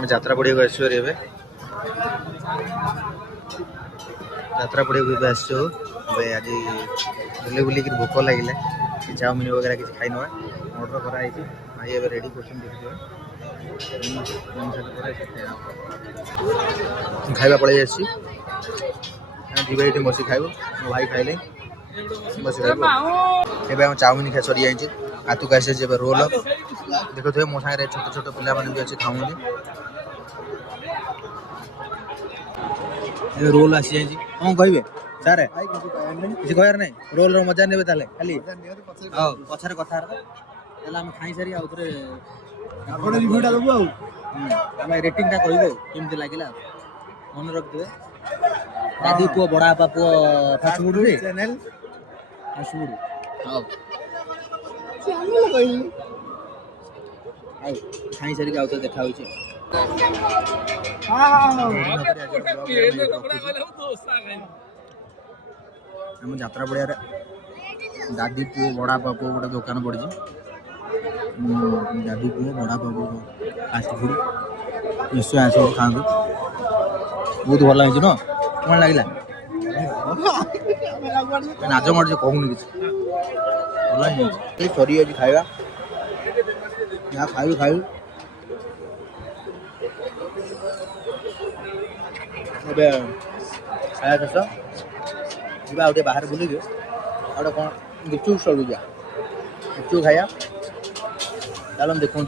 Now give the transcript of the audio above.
आम यात्रा पड़े को आसो रे यात्रा पड़े को आसो आज बुले बुलिक भोक लगे चाउमिन वगैरह किसी खाई ना ऑर्डर कराई भाई ए रेडी कर खाଇବା पड़े आसी बसी खाइब मो भाई खाइले बस खाइब चाउमिन खा सरी जाइए आतुक आसी रोल देखो थे मो सागर छोट छोट पिला भी अच्छे खाऊँ रोल आसी जाइए कौन कहे सारे किसी कहार ना रोल मजा ने खाली पछार कथा खाई सारी आउ थे रेटिंग कहबो केमती लगे मन रखिए दादी पुओ बड़ा आपा पुओ फास्टफुड रे चैनल फास्टफुड हां खाई सारी आउ तो देखा होई हम यात्रा पड़िया दादी पुओ बड़ा आपा पुओ गोटे दुकान पड़ी दादी पुओ बड़ा आपा पुओ फास्टफुड निश्चय आस खाँतु बहुत भल लगे न कौन लगे नाज मार कहूनी कि सरी आज खाଇବା यहाँ खाइबू खाइबू खाया शेष जा गोटे बाहर बुल गोटे कौन गुपचुप स्टल जा गुपचुप खाया चलो देखो